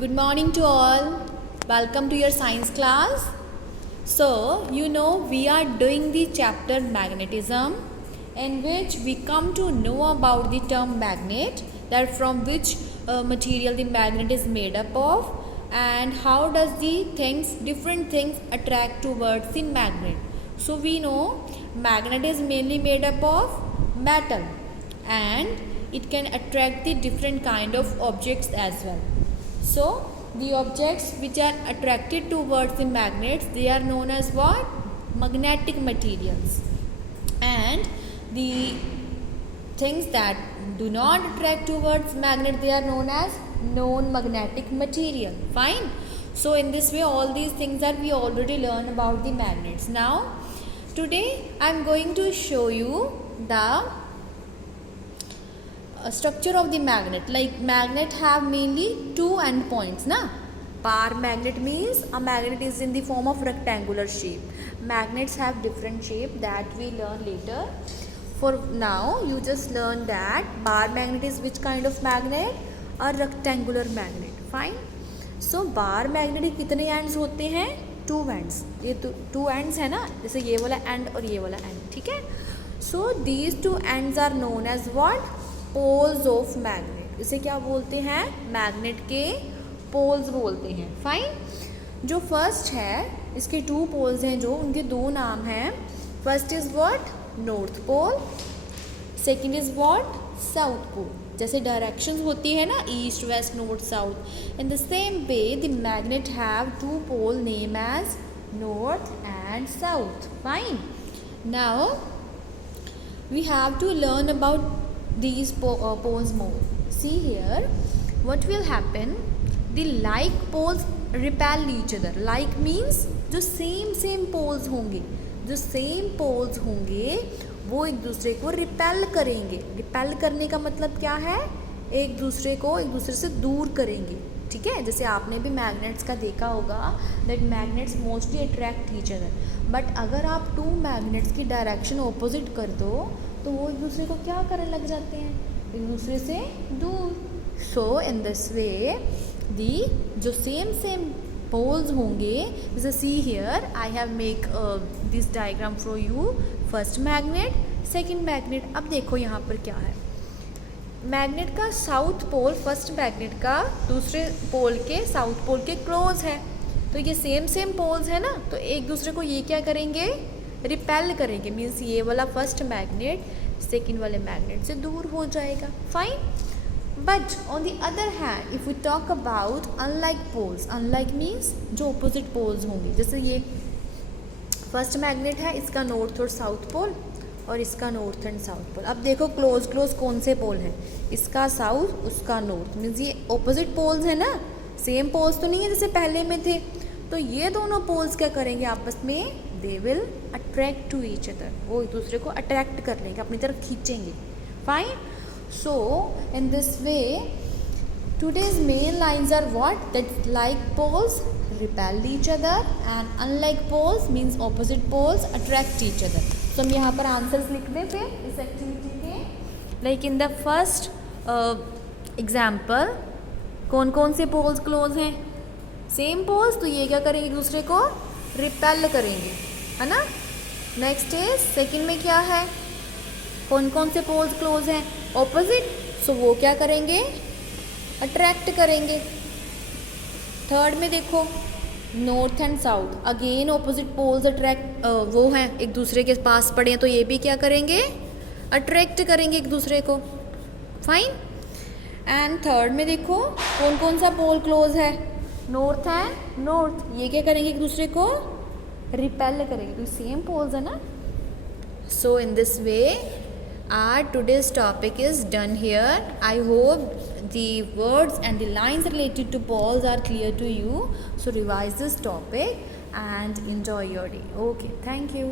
Good morning to all. Welcome to your science class. So, we are doing the chapter magnetism, in which we come to know about the term magnet, that from which material the magnet is made up of, and how does the different things attract towards the magnet. So, we know magnet is mainly made up of metal, and it can attract the different kind of objects as well. So, the objects which are attracted towards the magnets, they are known as what? Magnetic materials. And the things that do not attract towards magnet, they are known as non-magnetic material. Fine. So, in this way, all these things are we already learned about the magnets. Now, today I am going to show you the structure of the magnet. Like magnet have mainly two end points, na? Bar magnet means a magnet is in the form of rectangular shape. Magnets have different shape that we learn later. For now, you just learn that bar magnet is which kind of magnet? A rectangular magnet. Fine. So bar magnet के कितने ends होते हैं? Two ends. ये two ends है ना? जैसे ये वाला end और ये वाला end. ठीक है? So these two ends are known as what? Poles of magnet. इसे क्या बोलते हैं? मैग्नेट के पोल्स बोलते हैं. फाइन. जो फर्स्ट है, इसके टू पोल्स हैं जो, उनके दो नाम हैं. First is what? North pole. Second is what? South pole. जैसे डायरेक्शंस होती है ना, east west north south, in the same way the magnet have two pole name as north and south. Fine. Now we have to learn about these poles more. See here, what will happen? The like poles repel each other. Like means जो same poles होंगे, जो same poles होंगे वो एक दूसरे को repel करेंगे. Repel करने का मतलब क्या है? एक दूसरे से दूर करेंगे. ठीक है. जैसे आपने भी मैग्नेट्स का देखा होगा, that magnets mostly attract each other. But अगर आप टू मैग्नेट्स की डायरेक्शन ऑपोजिट कर दो तो वो एक दूसरे को क्या करने लग जाते हैं? एक दूसरे से दूर. सो इन दिस वे दी जो सेम पोल्स होंगे, जैसे see here I have make this diagram for you. First magnet, second magnet. अब देखो यहाँ पर क्या है. मैग्नेट का साउथ पोल फर्स्ट मैग्नेट का दूसरे पोल के साउथ पोल के क्लोज है. तो ये सेम पोल्स है ना, तो एक दूसरे को ये क्या करेंगे? रिपेल करेंगे. मीन्स ये वाला फर्स्ट मैग्नेट सेकंड वाले मैग्नेट से दूर हो जाएगा. Fine. But on the other hand if we talk about unlike poles, unlike means जो ऑपोजिट पोल्स होंगे. जैसे ये फर्स्ट मैग्नेट है, इसका नॉर्थ और साउथ पोल, और इसका नॉर्थ एंड साउथ पोल. अब देखो क्लोज कौन से पोल हैं? इसका साउथ, उसका नॉर्थ. मीन्स ये ऑपोजिट पोल्स है ना, सेम पोल्स तो नहीं है जैसे पहले में थे. तो ये दोनों पोल्स क्या करेंगे आपस में? They will attract to each other. वो एक दूसरे को अट्रैक्ट कर लेंगे, अपनी तरफ खींचेंगे. Fine. So in this way today's main lines are what? That like poles repel each other and unlike poles means opposite poles attract each other. तो हम यहाँ पर आंसर्स लिख दें फिर इस एक्टिविटी के. Like in the first example, कौन से पोल्स क्लोज हैं? Same poles. तो ये क्या करेंगे? एक दूसरे को रिपेल करेंगे, है ना. नेक्स्ट इज सेकंड में क्या है? कौन से पोल्स क्लोज हैं? ऑपोजिट. सो वो क्या करेंगे? अट्रैक्ट करेंगे. थर्ड में देखो north and south, again opposite poles attract वो हैं, एक दूसरे के पास पड़े हैं, तो ये भी क्या करेंगे? अट्रैक्ट करेंगे एक दूसरे को. फाइन. एंड थर्ड में देखो कौन सा पोल क्लोज है? नॉर्थ है नॉर्थ. ये क्या करेंगे? एक दूसरे को रिपेल करेंगे, तो सेम पोल्स है ना. So in this way our today's topic is done here. I hope the words and the lines related to poles are clear to you. So revise this topic and enjoy your day. Okay, thank you.